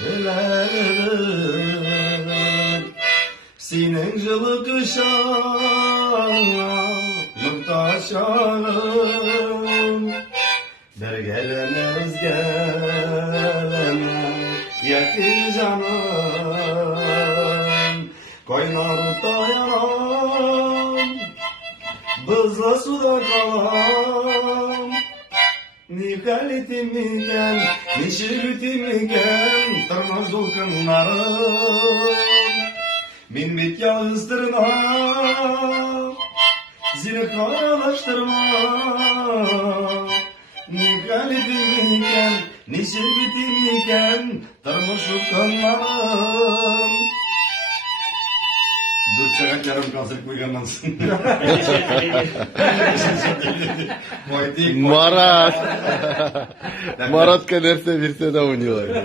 Dilerim senin жылы kışana muhtaçım. Bir gelene özgelene yakın canım. Koynar dayanam, bızla suda kalam. Ni kalitimigen, ni şirketimigen, tırnaz dolkınlarım. Min bit yağızdırma, zile karalaştırma. Ni kalitimigen, ni şirketimigen, tırnaz dolkınlarım. 4 saat yarım konser koygandan sonra. Marat. Marat'ka derse birse de oynuyorlar.